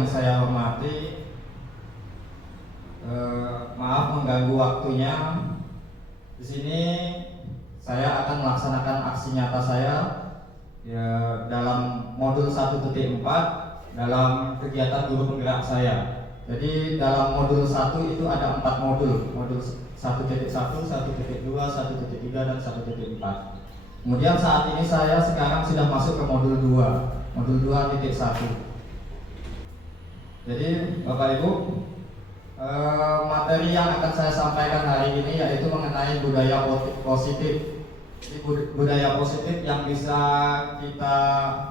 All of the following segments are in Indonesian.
yang saya hormati, maaf mengganggu waktunya. Di sini saya akan melaksanakan aksi nyata saya ya, dalam modul 1.4 dalam kegiatan guru penggerak saya. Jadi dalam modul 1 itu ada 4 modul, modul 1.1, 1.2, 1.3, dan 1.4. Kemudian saat ini saya sekarang sudah masuk ke modul 2, modul 2.1. Jadi Bapak Ibu, materi yang akan saya sampaikan hari ini yaitu mengenai budaya positif. Jadi budaya positif yang bisa kita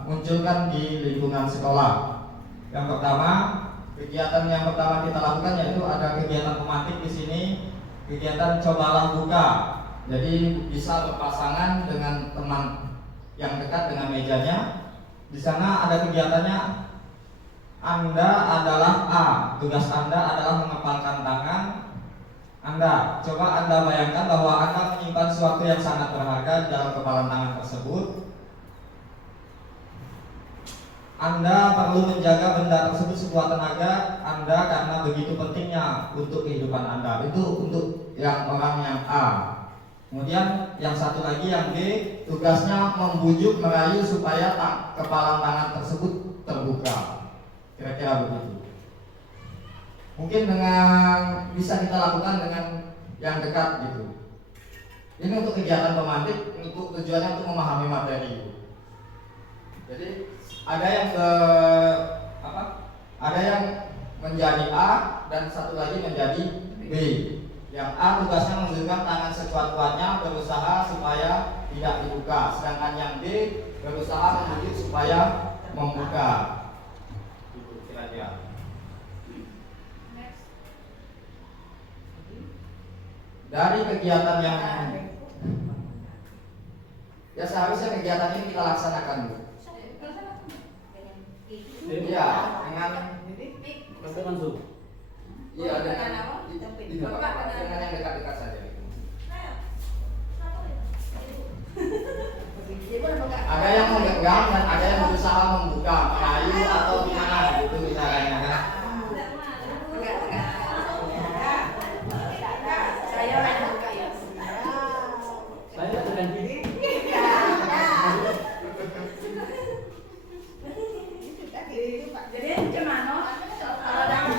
munculkan di lingkungan sekolah. Yang pertama, kegiatan yang pertama kita lakukan yaitu ada kegiatan pemantik di sini, kegiatan cobalah buka. Jadi bisa berpasangan dengan teman yang dekat dengan mejanya. Di sana ada kegiatannya. Anda adalah A, tugas Anda adalah mengepalkan tangan Anda. Coba Anda bayangkan bahwa Anda menyimpan sesuatu yang sangat berharga di dalam kepalan tangan tersebut. Anda perlu menjaga benda tersebut sekuat tenaga Anda karena begitu pentingnya untuk kehidupan Anda. Itu untuk yang orang yang A. Kemudian yang satu lagi yang B, tugasnya membujuk merayu supaya kepalan tangan tersebut terbuka. Kira-kira begitu. Mungkin dengan bisa kita lakukan dengan yang dekat gitu. Ini untuk kegiatan pemantik, untuk tujuannya untuk memahami materi. Jadi ada yang ada yang menjadi A dan satu lagi menjadi B. Yang A tugasnya menunjukkan tangan sekuat-kuatnya berusaha supaya tidak dibuka, sedangkan yang B berusaha membujuk supaya membuka. Itu kira-kira. Dari kegiatan yang ya seharusnya kegiatan ini kita laksanakan dulu. Iya, dengan iya dengan yang dekat-dekat saja. Ada yang menggenggam dan ada yang berusaha membuka, merayu atau gimana gitu caranya kan? Saya tekan gini. Jadi gimana? Kalau dalam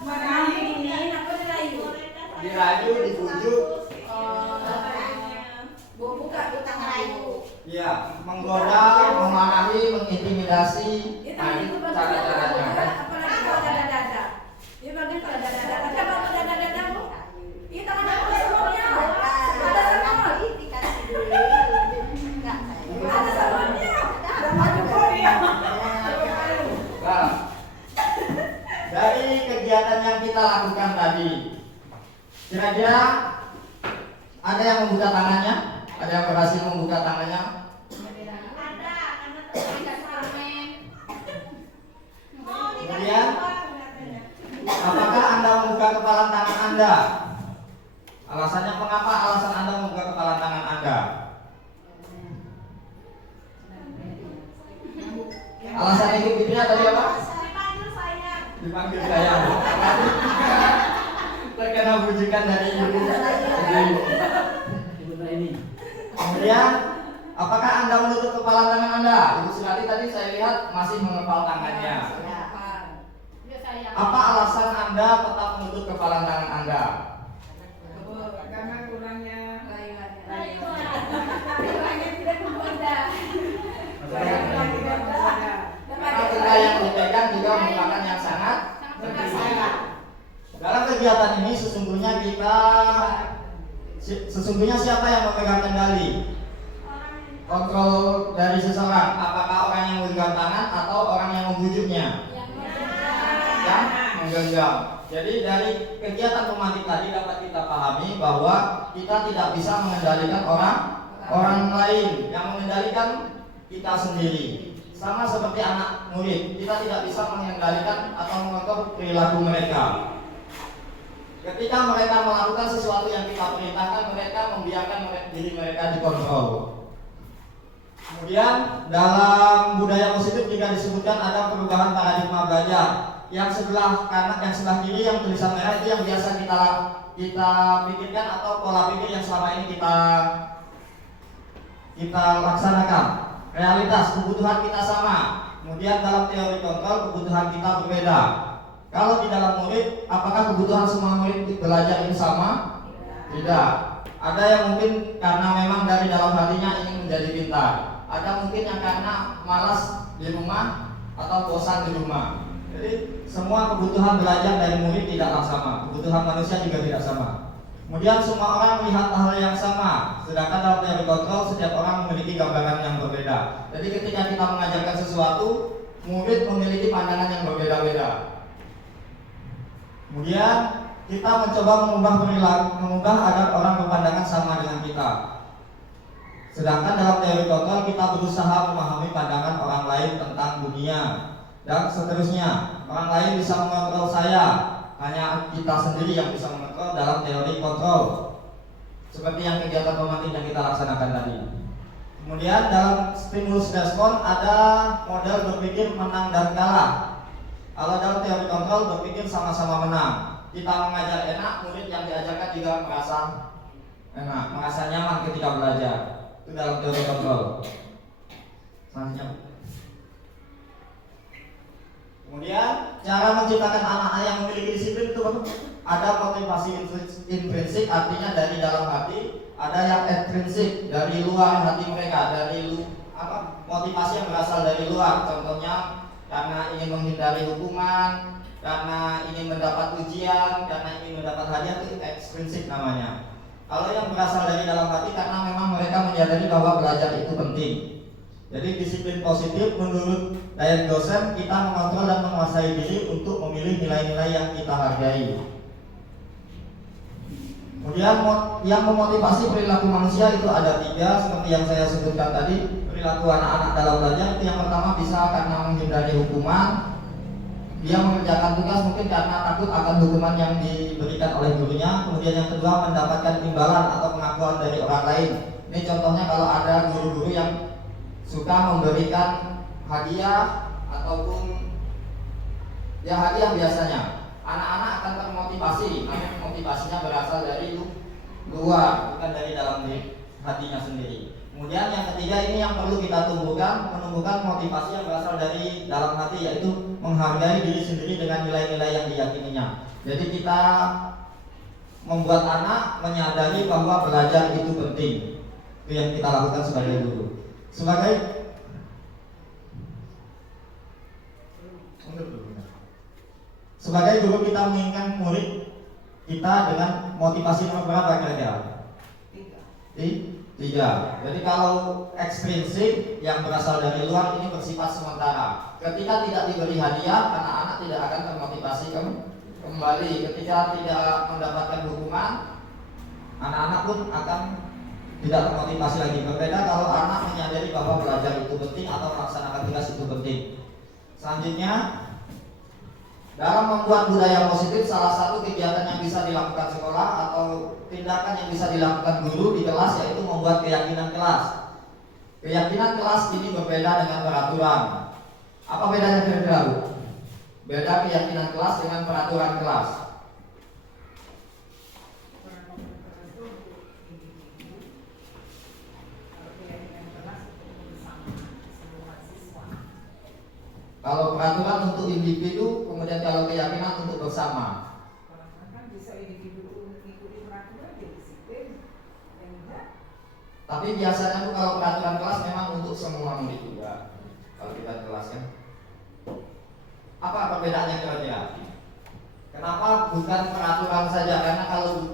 merayu ini apa dirayu? Dirayu, dibujuk. Buka tangan rayu. Iya, menggoda, memarahi, mengintimidasi. Nah, itu cara-caranya kan? Apalagi kalau dada-dada. Ini bagian kalau dada-dada. Coba kalau dada-dada Bu. Ini tangan aku semuanya. Ada semua. Ada semuanya. Ada maju Korea. Nah, dari kegiatan yang kita lakukan tadi, kira-kira ada yang membuka tangannya? Ada yang berhasil membuka tangannya? Ada, karena tidak parlemen. Kemudian, apakah Anda membuka kepala tangan Anda? Alasannya mengapa alasan Anda membuka kepala tangan Anda? Alasan ibu-ibunya tadi apa? Dipanggil saya. Terkena bujukan dari ibu. Kemudian, apakah Anda menutup kepala tangan Anda? Ibu Surati tadi saya lihat masih mengepal tangannya. Apa alasan Anda tetap menutup kepala tangan Anda? Karena kurangnya Ketika yang dipegang juga merupakan yang sangat penting. Dalam kegiatan ini sesungguhnya siapa yang memegang kendali? Kontrol dari seseorang, apakah orang yang menggenggam tangan atau orang yang membujuknya? Yang menggenggam. Jadi dari kegiatan pemantik tadi dapat kita pahami bahwa kita tidak bisa mengendalikan orang lain, yang mengendalikan kita sendiri. Sama seperti anak murid, kita tidak bisa mengendalikan atau mengontrol perilaku mereka. Ketika mereka melakukan sesuatu yang kita perintahkan, mereka membiarkan diri mereka dikontrol. Kemudian dalam budaya positif juga disebutkan ada perubahan paradigma belajar. Yang sebelah kanan, yang sebelah kiri yang tulisan merah itu yang biasa kita pikirkan atau pola pikir yang selama ini kita laksanakan. Realitas kebutuhan kita sama. Kemudian dalam teori kontrol kebutuhan kita berbeda. Kalau di dalam murid, apakah kebutuhan semua murid belajar ini sama? Tidak. Ada yang mungkin karena memang dari dalam hatinya ingin menjadi pintar. Ada mungkin yang karena malas di rumah atau bosan di rumah. Jadi semua kebutuhan belajar dari murid tidaklah sama. Kebutuhan manusia juga tidak sama. Kemudian semua orang melihat hal yang sama. Sedangkan dalam teori kontrol setiap orang memiliki gambaran yang berbeda. Jadi ketika kita mengajarkan sesuatu, murid memiliki pandangan yang berbeda-beda. Kemudian kita mencoba mengubah agar orang berpandangan sama dengan kita. Sedangkan dalam teori kontrol kita berusaha memahami pandangan orang lain tentang dunia dan seterusnya. Orang lain bisa mengontrol saya, hanya kita sendiri yang bisa mengontrol dalam teori kontrol. Seperti yang kegiatan romantik yang kita laksanakan tadi. Kemudian dalam stimulus respon ada model berpikir menang dan kalah. Kalau dalam teori kontrol berpikir sama-sama menang. Kita mengajar enak, murid yang diajarkan juga merasa enak, merasa nyaman ketika belajar. Itu dalam teori kontrol. Selanjutnya. Kemudian cara menciptakan anak-anak yang memiliki disiplin itu ada motivasi intrinsik, artinya dari dalam hati. Ada yang ekstrinsik, dari luar hati mereka, motivasi yang berasal dari luar. Contohnya karena ingin menghindari hukuman, karena ingin mendapat ujian, karena ingin mendapat hadiah, itu ekstrinsik namanya. Kalau yang berasal dari dalam hati karena memang mereka menyadari bahwa belajar itu penting. Jadi disiplin positif menurut Diane Dawson, kita mengontrol dan menguasai diri untuk memilih nilai-nilai yang kita hargai. Kemudian yang memotivasi perilaku manusia itu ada 3, seperti yang saya sebutkan tadi. Perilaku anak-anak dalam belajar itu yang pertama bisa karena menghindari hukuman. Dia mengerjakan tugas mungkin karena takut akan hukuman yang diberikan oleh gurunya. Kemudian yang kedua mendapatkan imbalan atau pengakuan dari orang lain. Ini contohnya kalau ada guru-guru yang suka memberikan hadiah ataupun ya hadiah biasanya. Anak-anak akan termotivasi, karena motivasinya berasal dari luar, bukan dari dalam hatinya sendiri. Kemudian yang ketiga ini yang perlu kita menumbuhkan motivasi yang berasal dari dalam hati, yaitu menghargai diri sendiri dengan nilai-nilai yang diyakininya. Jadi kita membuat anak menyadari bahwa belajar itu penting. Itu yang kita lakukan sebagai guru. Sebagai guru kita menginginkan murid kita dengan motivasi nomor berapa kira-kira? 3. Jadi kalau ekstrinsik yang berasal dari luar ini bersifat sementara. Ketika tidak diberi hadiah, anak-anak tidak akan termotivasi kembali. Ketika tidak mendapatkan hukuman, anak-anak pun akan tidak termotivasi lagi. Berbeda kalau anak menyadari bahwa belajar itu penting atau melaksanakan tugas itu penting. Selanjutnya, dalam membuat budaya positif, salah satu kegiatan yang bisa dilakukan sekolah atau tindakan yang bisa dilakukan guru di kelas yaitu membuat keyakinan kelas. Keyakinan kelas ini berbeda dengan peraturan. Apa bedanya kira-kira, Bu? Beda keyakinan kelas dengan peraturan kelas. Kalau peraturan untuk individu, kemudian kalau keyakinan untuk bersama. Kan bisa individu mengikuti peraturan ya disiplin, yang enggak. Tapi biasanya tuh kalau peraturan kelas memang untuk semua murid juga. Kalau kita jelaskan, apa perbedaannya kira-kira? Kenapa bukan peraturan saja? Karena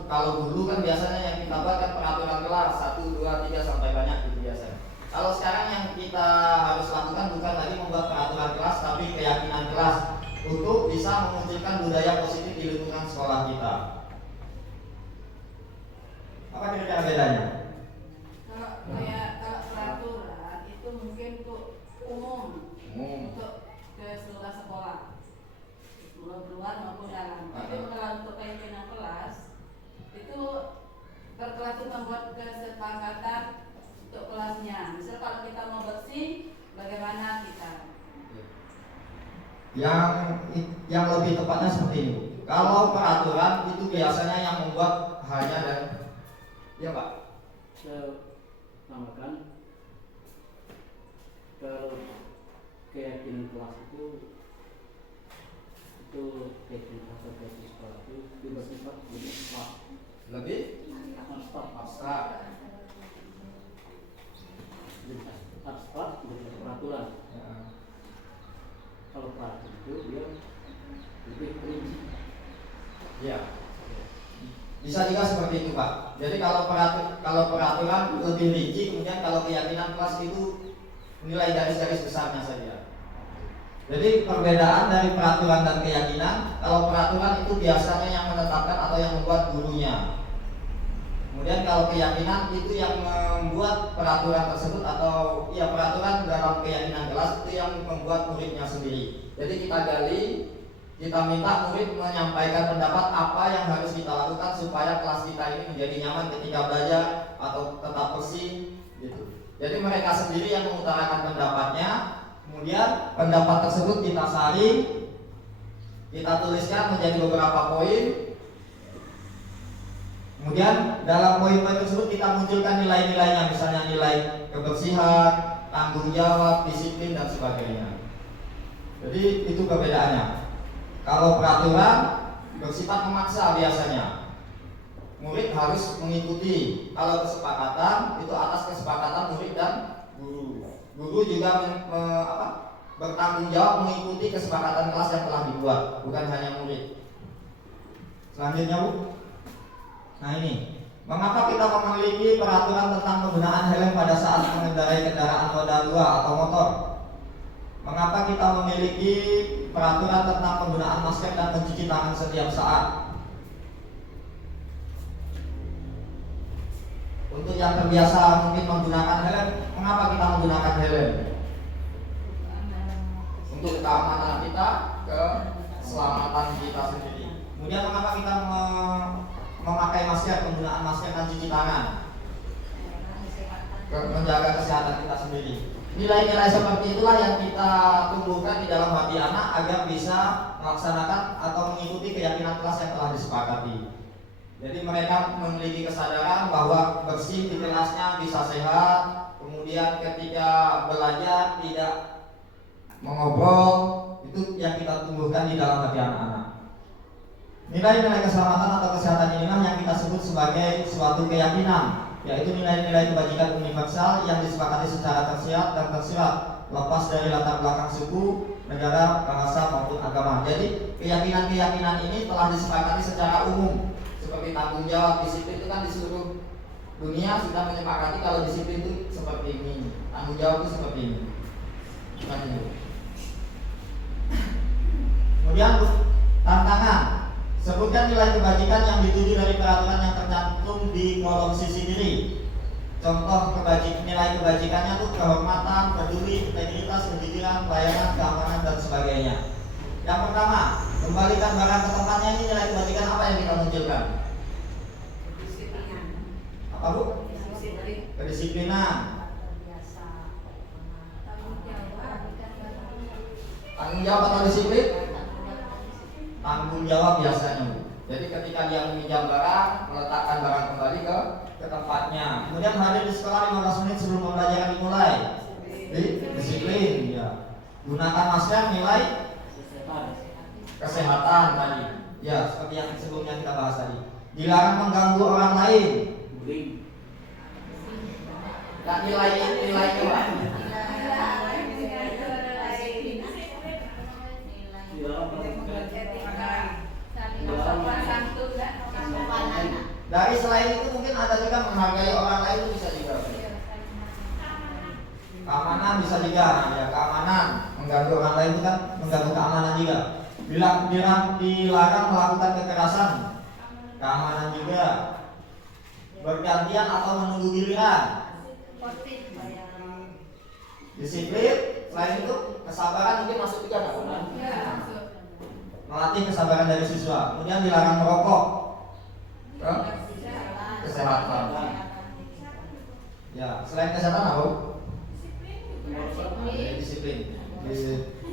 kalau dulu kan biasanya yang kita buat kan peraturan kelas 1, 2, 3 sampai banyak gitu biasanya. Kalau sekarang yang kita harus lakukan bukan lagi membuat peraturan kelas, tapi keyakinan kelas untuk bisa memunculkan budaya positif di lingkungan sekolah kita. Apa kira-kira bedanya? Kalau peraturan itu mungkin untuk umum. Untuk ke seluruh sekolah, luar maupun dalam. Tapi kalau untuk keyakinan kelas itu per kelas itu membuat kesepakatan untuk kelasnya. Misal kalau kita mau Yang lebih tepatnya seperti ini. Kalau peraturan itu biasanya yang membuat hanya dan ya Pak. Saya tambahkan, kalau keyakinan kelas itu keyakinan atau keyakinan sekolah itu bersifat lebih abstrak, lebih peraturan. Ya. Kalau peraturan itu dia lebih perinci. Ya. Bisa juga seperti itu Pak. Jadi kalau peraturan lebih rinci, kemudian kalau keyakinan kelas itu nilai garis-garis besarnya saja. Jadi perbedaan dari peraturan dan keyakinan, kalau peraturan itu biasanya yang menetapkan atau yang membuat gurunya. Kemudian kalau keyakinan itu yang membuat peraturan tersebut atau ya peraturan dalam keyakinan kelas itu yang membuat muridnya sendiri. Jadi kita gali, kita minta murid menyampaikan pendapat apa yang harus kita lakukan supaya kelas kita ini menjadi nyaman ketika belajar atau tetap bersih gitu. Jadi mereka sendiri yang mengutarakan pendapatnya. Kemudian pendapat tersebut kita saring, kita tuliskan menjadi beberapa poin. Kemudian dalam poin-poin tersebut kita munculkan nilai-nilainya, misalnya nilai kebersihan, tanggung jawab, disiplin dan sebagainya. Jadi itu perbedaannya. Kalau peraturan bersifat memaksa biasanya, murid harus mengikuti. Kalau kesepakatan itu atas kesepakatan murid dan guru. Guru juga bertanggung jawab mengikuti kesepakatan kelas yang telah dibuat, bukan hanya murid. Selanjutnya Bu. Nah ini, mengapa kita memiliki peraturan tentang penggunaan helm pada saat mengendarai kendaraan roda 2 atau motor? Mengapa kita memiliki peraturan tentang penggunaan masker dan mencuci tangan setiap saat? Untuk yang terbiasa mungkin menggunakan helm, mengapa kita menggunakan helm? Untuk keamanan kita, keselamatan kita sendiri. Kemudian mengapa kita memakai masker, penggunaan masker dan cuci tangan? Menjaga kesehatan kita sendiri. Nilai-nilai seperti itulah yang kita tumbuhkan di dalam hati anak agar bisa melaksanakan atau mengikuti keyakinan kelas yang telah disepakati. Jadi mereka memiliki kesadaran bahwa bersih di kelasnya bisa sehat, kemudian ketika belajar tidak mengobrol, itu yang kita tumbuhkan di dalam hati anak-anak. Nilai-nilai keselamatan atau kesehatan inilah yang kita sebut sebagai suatu keyakinan, yaitu nilai-nilai kebajikan universal yang disepakati secara tersirat dan tersirat, lepas dari latar belakang suku, negara, bahasa maupun agama. Jadi keyakinan-keyakinan ini telah disepakati secara umum. Seperti tanggung jawab, disiplin itu kan di seluruh dunia sudah menyepakati kalau disiplin itu seperti ini, tanggung jawab itu seperti ini. Kemudian tantangan, sebutkan nilai kebajikan yang dituju dari peraturan yang tercantum di kolom sisi kiri. Contoh nilai kebajikannya itu kehormatan, peduli, integritas, kejujuran, pelayanan, keamanan dan sebagainya. Yang pertama, kembalikan barang ke tempatnya. Ini nilai kebajikan apa yang kita munculkan? Apa Bu? Kedisiplinan. Tanggung jawab atau disiplin? Tanggung jawab biasanya Bu. Jadi ketika dia meminjam barang, meletakkan barang kembali ke tempatnya. Kemudian hadir di sekolah 15 menit sebelum pembelajaran dimulai. Disiplin ya. Gunakan masker, nilai kesehatan tadi. Ya, seperti yang sebelumnya kita bahas tadi. Dilarang mengganggu orang lain. Nah, nilai-nilai itu Pak. Dari selain itu mungkin ada juga menghargai orang lain, itu bisa juga. Keamanan bisa juga, ya keamanan. Mengganggu orang lain itu kan mengganggu keamanan juga. Dilarang melakukan kekerasan, keamanan juga. Bergantian atau menunggu giliran. Disiplin, selain itu kesabaran mungkin masuk juga kan? Melatih kesabaran dari siswa. Kemudian dilarang merokok. Kesehatan. Ya, selain kesehatan apa? Disiplin.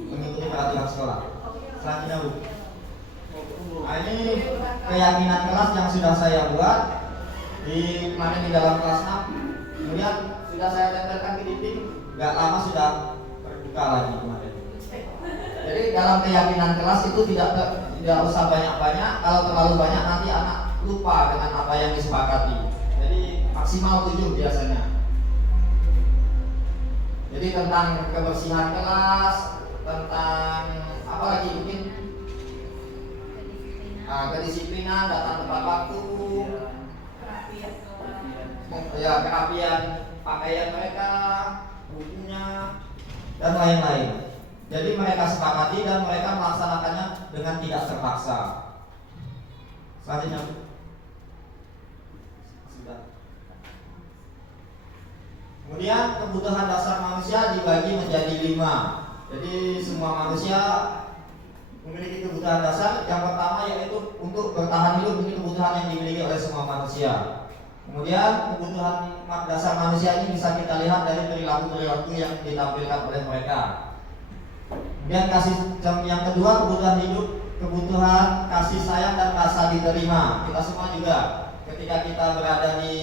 Mengikuti peraturan sekolah. Selanjutnya Bu. Nah, ini keyakinan kelas yang sudah saya buat kemarin di dalam kelas 6. Kemudian sudah saya tempelkan di dinding, nggak lama sudah terbuka lagi kemarin. Jadi dalam keyakinan kelas itu tidak usah banyak-banyak. Kalau terlalu banyak nanti anak lupa dengan apa yang disepakati. Jadi maksimal 7 biasanya. Jadi tentang kebersihan kelas, tentang apa lagi mungkin kedisiplinan, datang tepat waktu, ya kerapian pakaian mereka, bukunya, dan lain-lain. Jadi mereka sepakati dan mereka melaksanakannya dengan tidak terpaksa. Selanjutnya, sudah. Kemudian kebutuhan dasar manusia dibagi menjadi 5. Jadi semua manusia memiliki kebutuhan dasar. Yang pertama yaitu untuk bertahan hidup, ini kebutuhan yang dimiliki oleh semua manusia. Kemudian kebutuhan dasar manusia ini bisa kita lihat dari perilaku-perilaku yang ditampilkan oleh mereka. Kemudian yang kedua kebutuhan hidup, kebutuhan kasih sayang dan rasa diterima. Kita semua juga ketika kita berada di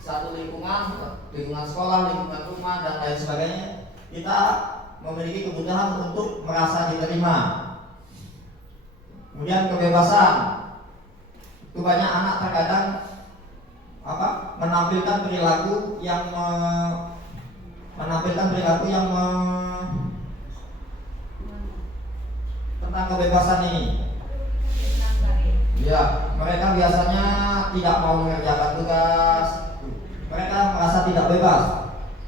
satu lingkungan sekolah, lingkungan rumah dan lain sebagainya, kita memiliki kebutuhan untuk merasa diterima. Kemudian kebebasan, itu banyak anak terkadang menampilkan perilaku yang tentang kebebasan ini. Ya, mereka biasanya tidak mau mengerjakan tugas, mereka merasa tidak bebas.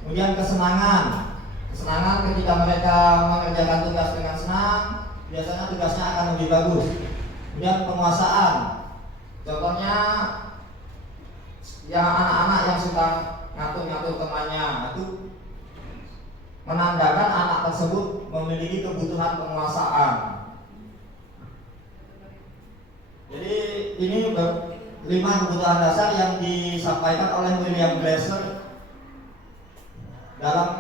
Kemudian kesenangan ketika mereka mengerjakan tugas dengan senang, biasanya tugasnya akan lebih bagus. Kemudian penguasaan, contohnya yang anak-anak yang suka ngatur-ngatur temannya, itu menandakan anak tersebut memiliki kebutuhan penguasaan. Jadi ini 5 kebutuhan dasar yang disampaikan oleh William Glasser dalam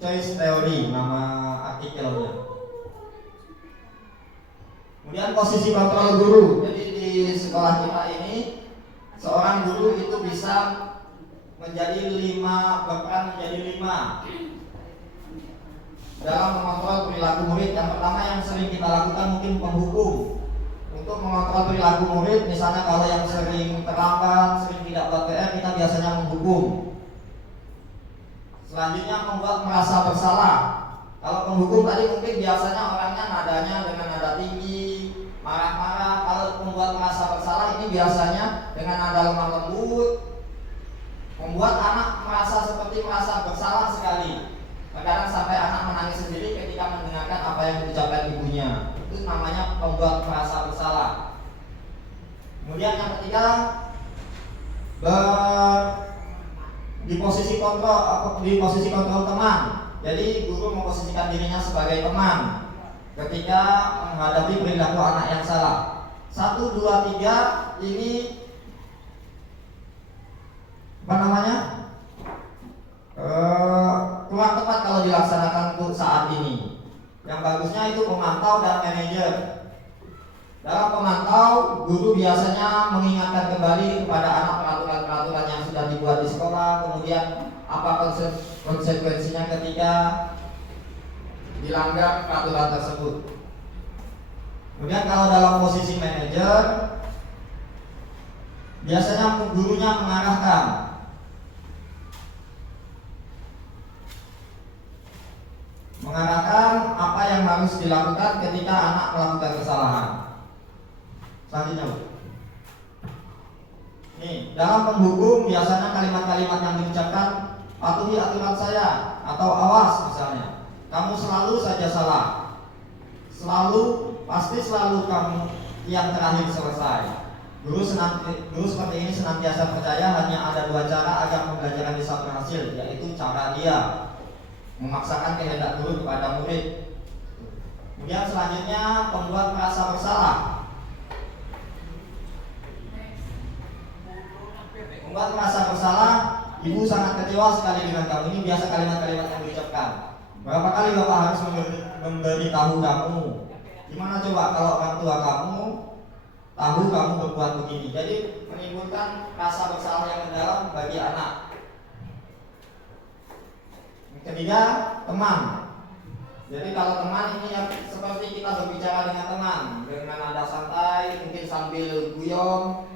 Choice Theory, nama artikelnya. Kemudian posisi kontrol guru. Jadi di sekolah kita ini seorang guru itu bisa berperan menjadi 5 dalam mengontrol perilaku murid. Yang pertama yang sering kita lakukan mungkin penghukum. Untuk mengontrol perilaku murid, misalnya kalau yang sering terlambat, sering tidak buat PR, kita biasanya menghukum. Selanjutnya membuat merasa bersalah. Kalau penghukum tadi mungkin biasanya orangnya nadanya dengan nada tinggi, marah-marah. Kalau membuat merasa bersalah ini biasanya dengan nada lemah lembut, membuat anak merasa bersalah sekali. Kadang sampai anak menangis sendiri ketika mendengarkan apa yang diucapkan ibunya. Itu namanya membuat merasa bersalah. Kemudian yang ketiga, di posisi kontrol teman. Jadi guru memposisikan dirinya sebagai teman ketika menghadapi perilaku anak yang salah. 1, 2, 3 ini kurang tepat kalau dilaksanakan untuk saat ini. Yang bagusnya itu pemantau dan manajer. Dalam pemantau, guru biasanya mengingatkan kembali kepada anak peraturan-peraturan yang sudah dibuat di sekolah, kemudian apa konsekuensinya ketika dilanggar peraturan tersebut. Kemudian kalau dalam posisi manajer, biasanya gurunya mengarahkan. Mengarahkan apa yang harus dilakukan ketika anak melakukan kesalahan. Selanjutnya, nih, dalam penghukum biasanya kalimat-kalimat yang diucapkan, patuhi aturan saya, atau awas misalnya, kamu selalu saja salah, pasti selalu kamu yang terakhir selesai. Guru seperti ini senantiasa percaya hanya ada 2 cara agar pembelajaran bisa berhasil, yaitu cara dia memaksakan kehendak guru kepada murid. Kemudian selanjutnya pembuat merasa bersalah. Membuat merasa bersalah, ibu sangat kecewa sekali dengan kamu. Ini biasa kalimat-kalimat yang diucapkan. Berapa kali bapak harus memberitahu kamu Gimana coba kalau orang tua kamu tahu kamu berbuat begini? Jadi menimbulkan rasa bersalah yang mendalam bagi anak. Yang ketiga, teman. Jadi kalau teman ini ya seperti kita berbicara dengan teman dengan nada santai, mungkin sambil guyon.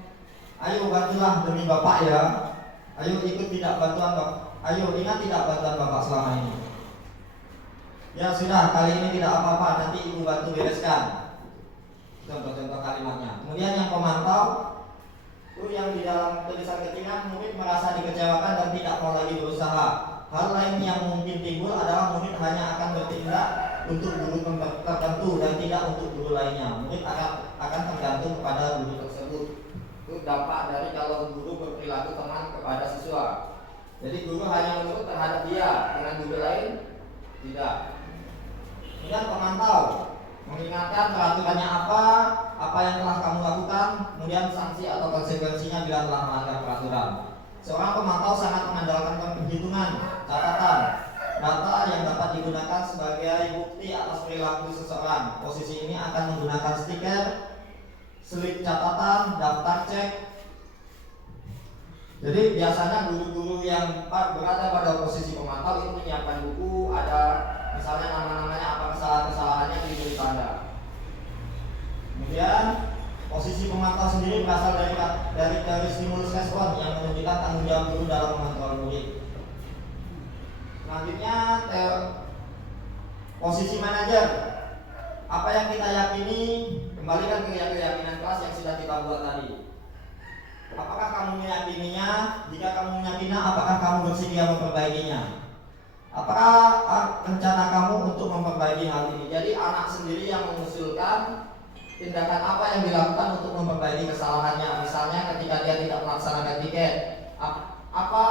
Ayo bantulah demi bapak ya. Ayo ikut tidak bantuan bapak. Ayo ingat tidak bantuan bapak selama ini. Ya sudah, kali ini tidak apa-apa, nanti ibu bantu bereskan. Contoh-contoh kalimatnya. Kemudian yang pemantau itu yang di dalam tulisan kecilnya murid merasa dikecewakan dan tidak mau lagi berusaha. Hal lain yang mungkin timbul adalah murid hanya akan bertindak untuk guru tertentu dan tidak untuk guru lainnya. Murid akan tergantung kepada guru tersebut. Itu dampak dari kalau guru berperilaku teman kepada siswa. Jadi guru hanya menurut terhadap dia, dengan guru lain tidak. Kemudian pemantau, mengingatkan peraturannya apa yang telah kamu lakukan, kemudian sanksi atau konsekuensinya bila telah melanggar peraturan. Seorang pemantau sangat mengandalkan perhitungan, catatan, data yang dapat digunakan sebagai bukti atas perilaku seseorang. Posisi ini akan menggunakan stiker, slip catatan, daftar cek. Jadi biasanya guru-guru yang berada pada posisi pemantau itu menyiapkan buku, ada misalnya nama-namanya, apa kesalahan-kesalahannya diberi tanda. Kemudian posisi pemantau sendiri berasal dari stimulus respon yang menunjukkan tanggung jawab guru dalam mengontrol murid. Selanjutnya posisi manajer. Apa yang kita yakini, kembalikan ke keyakinan kelas yang sudah kita buat tadi. Apakah kamu meyakininya? Jika kamu meyakininya, apakah kamu bersedia memperbaikinya? Apakah rencana kamu untuk memperbaiki hal ini? Jadi anak sendiri yang mengusulkan tindakan apa yang dilakukan untuk memperbaiki kesalahannya. Misalnya ketika dia tidak melaksanakan tiket, apa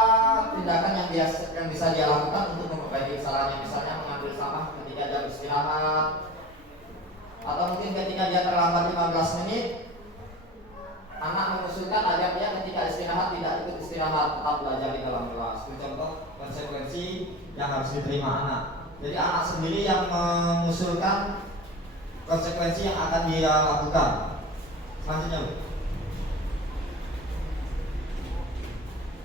tindakan yang bisa dia lakukan untuk memperbaiki kesalahannya. Misalnya mengambil sampah ketika dia beristirahat, atau mungkin ketika dia terlambat 15 menit, anak mengusulkan agar dia ketika istirahat tidak ikut istirahat, tetap belajar di dalam kelas. Itu contoh konsekuensi yang harus diterima anak. Jadi anak sendiri yang mengusulkan konsekuensi yang akan dia lakukan. Selanjutnya,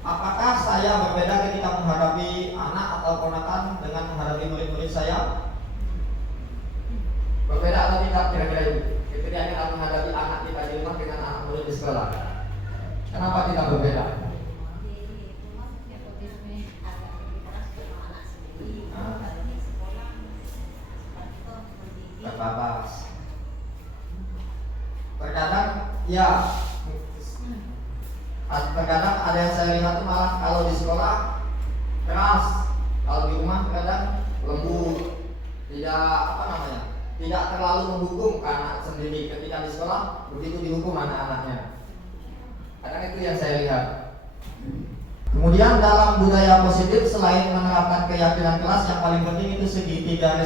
apakah saya berbeda ketika menghadapi anak atau ponakan dengan menghadapi murid-murid saya? Berbeda atau tidak kira-kira ibu? Ketika kita menghadapi anak kita di rumah dengan anak murid di sekolah, kenapa kita berbeda? Terbatas. Terkadang ya, terkadang ada yang saya lihat malah kalau di sekolah keras, kalau di rumah terkadang lembut, tidak terlalu menghukum anak sendiri. Ketika di sekolah begitu dihukum anak-anaknya. Kadang itu yang saya lihat. Kemudian dalam budaya positif, selain menerapkan keyakinan kelas, yang paling penting itu segitiga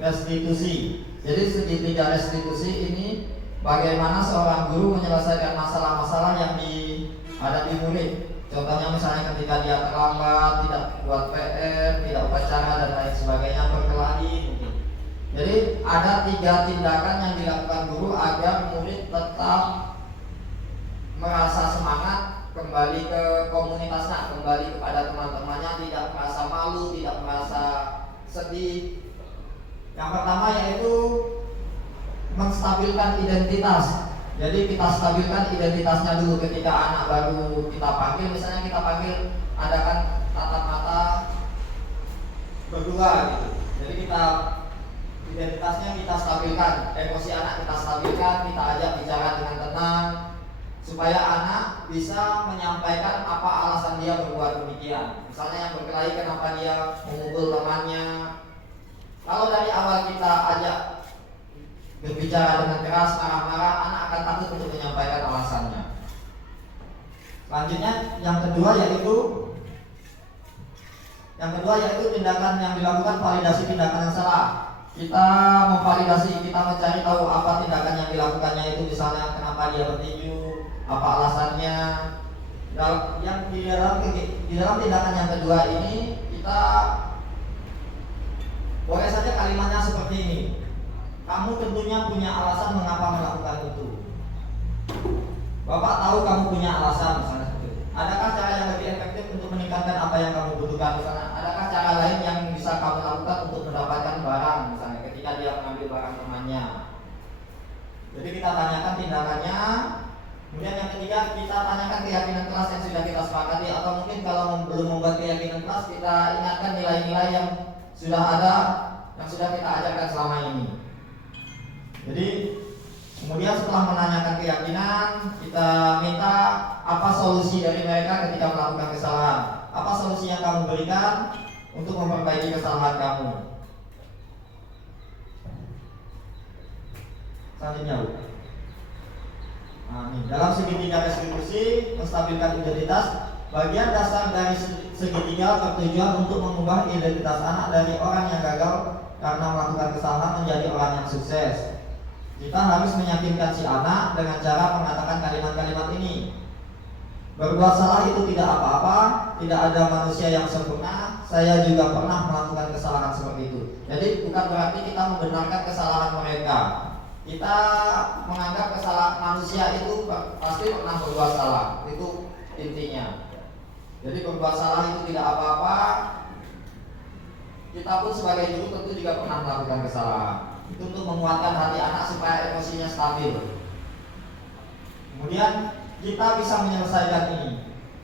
restitusi. Jadi segitiga restitusi ini bagaimana seorang guru menyelesaikan masalah-masalah yang dihadapi murid. Contohnya misalnya ketika dia terlambat, tidak buat PR, tidak upacara dan lain sebagainya, berkelahi mungkin. Jadi ada 3 tindakan yang dilakukan guru agar murid tetap merasa semangat, kembali ke komunitasnya, kembali kepada teman-temannya, tidak merasa malu, tidak merasa sedih. Yang pertama yaitu menstabilkan identitas. Jadi kita stabilkan identitasnya dulu ketika anak baru kita panggil. Misalnya kita panggil, adakan tatap mata berdua gitu. Jadi kita identitasnya kita stabilkan, emosi anak kita stabilkan, kita ajak bicara dengan tenang supaya anak bisa menyampaikan apa alasan dia berbuat demikian. Misalnya yang berkelahi kenapa dia memukul temannya. Kalau dari awal kita ajak berbicara dengan keras, marah-marah, anak akan takut untuk menyampaikan alasannya. Selanjutnya yang kedua yaitu tindakan yang dilakukan, validasi tindakan yang salah. Kita memvalidasi, kita mencari tahu apa tindakan yang dilakukannya itu, misalnya kenapa dia bertinju, apa alasannya. Di dalam tindakan yang kedua ini kita boleh saja kalimatnya seperti ini. kamu tentunya punya alasan mengapa melakukan itu. Bapak tahu kamu punya alasan misalnya seperti itu. Adakah cara yang lebih efektif untuk meningkatkan apa yang kamu butuhkan misalnya? Adakah cara lain yang bisa kamu lakukan untuk mendapatkan barang misalnya ketika dia mengambil barang temannya? Jadi kita tanyakan tindakannya. Kemudian yang ketiga, kita tanyakan keyakinan kelas yang sudah kita sepakati, atau mungkin kalau belum membuat keyakinan kelas, kita ingatkan nilai-nilai yang sudah ada, yang sudah kita ajarkan selama ini. Jadi kemudian setelah menanyakan keyakinan, kita minta apa solusi dari mereka ketika melakukan kesalahan. Apa solusi yang kamu berikan untuk memperbaiki kesalahan kamu? Selanjutnya, Bu. Nah, nih, dalam segitiga restitusi menstabilkan identitas, bagian dasar dari segitiga bertujuan untuk mengubah identitas anak dari orang yang gagal karena melakukan kesalahan menjadi orang yang sukses. Kita harus meyakinkan si anak dengan cara mengatakan kalimat-kalimat ini. Berbuat salah itu tidak apa-apa, tidak ada manusia yang sempurna, saya juga pernah melakukan kesalahan seperti itu. Jadi bukan berarti kita membenarkan kesalahan mereka. Kita menganggap kesalahan manusia itu pasti pernah berbuat salah, itu intinya. Jadi berbuat salah itu tidak apa-apa. Kita pun sebagai guru tentu juga pernah melakukan kesalahan. Itu untuk menguatkan hati anak supaya emosinya stabil. Kemudian kita bisa menyelesaikan ini.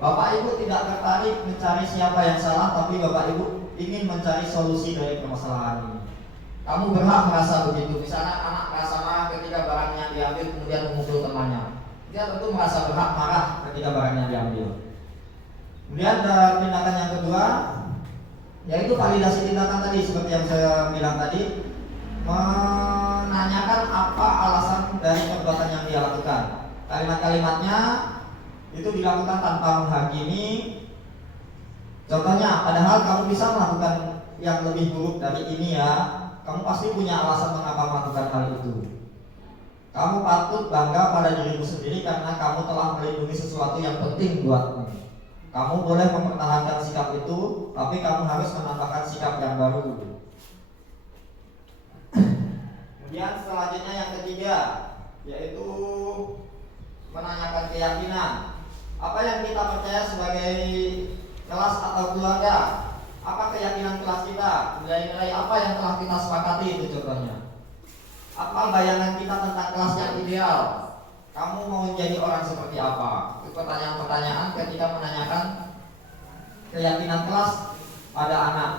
Bapak Ibu tidak tertarik mencari siapa yang salah, tapi Bapak Ibu ingin mencari solusi dari permasalahan ini. Kamu berhak merasa begitu. Misalnya anak merasa marah ketika barangnya diambil kemudian memukul temannya. Dia tentu merasa berhak marah ketika barangnya diambil. Kemudian ada tindakan yang kedua, yaitu validasi tindakan tadi seperti yang saya bilang tadi, menanyakan apa alasan dari perbuatan yang dia lakukan. Kalimat-kalimatnya itu dilakukan tanpa menghakimi. Contohnya, padahal kamu bisa melakukan yang lebih buruk dari ini ya. Kamu pasti punya alasan mengapa melakukan hal itu. Kamu patut bangga pada dirimu sendiri karena kamu telah melindungi sesuatu yang penting buatmu. Kamu boleh mempertahankan sikap itu, tapi kamu harus menambahkan sikap yang baru. Kemudian selanjutnya yang ketiga, yaitu menanyakan keyakinan. Apa yang kita percaya sebagai kelas atau keluarga? Apa keyakinan kelas kita? Nilai-nilai apa yang telah kita sepakati itu contohnya. Apa bayangan kita tentang kelas yang ideal? Kamu mau menjadi orang seperti apa? Itu pertanyaan-pertanyaan ketika menanyakan keyakinan kelas pada anak.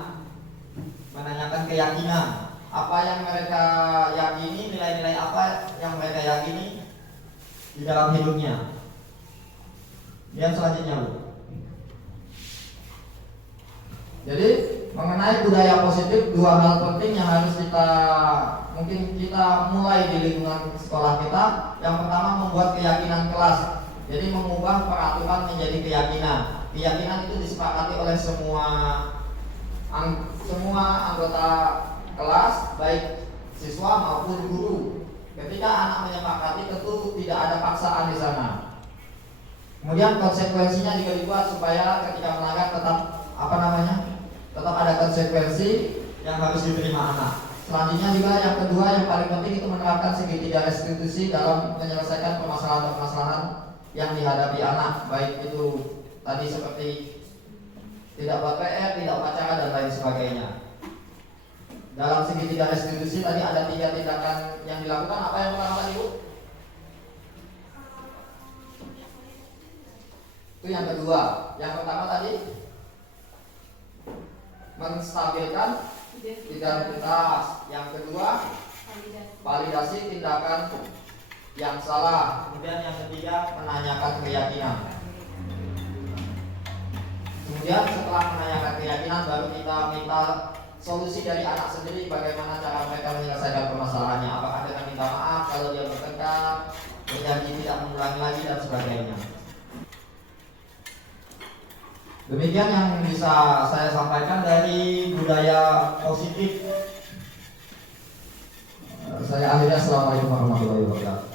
Menanyakan keyakinan. Apa yang mereka yakini, nilai-nilai apa yang mereka yakini di dalam hidupnya. Yang selanjutnya, Bu. Jadi mengenai budaya positif, dua hal penting yang harus mungkin kita mulai di lingkungan sekolah kita. Yang pertama, membuat keyakinan kelas. Jadi mengubah peraturan menjadi keyakinan. Keyakinan itu disepakati oleh semua anggota kelas, baik siswa maupun guru. Ketika anak menyepakati, tentu tidak ada paksaan di sana. Kemudian konsekuensinya juga dibuat supaya ketika melanggar tetap ada konsekuensi yang harus diterima anak. Selanjutnya juga yang kedua yang paling penting itu menerapkan segitiga restitusi dalam menyelesaikan permasalahan-permasalahan yang dihadapi anak, baik itu tadi seperti tidak buat PR, tidak upacara dan lain sebagainya. Dalam segitiga restitusi tadi ada 3 tindakan yang dilakukan. Apa yang pertama tadi, Bu? Itu yang kedua. Yang pertama tadi menstabilkan identitas. Yang kedua, validasi tindakan yang salah. Kemudian yang ketiga, menanyakan keyakinan. Kemudian setelah menanyakan keyakinan, baru kita minta solusi dari anak sendiri, bagaimana cara mereka menyelesaikan permasalahannya. Apakah dengan minta maaf kalau dia bertengkar, berjanji tidak mengulangi lagi dan sebagainya. Demikian yang bisa saya sampaikan dari budaya positif. Saya akhirnya, assalamualaikum warahmatullahi wabarakatuh.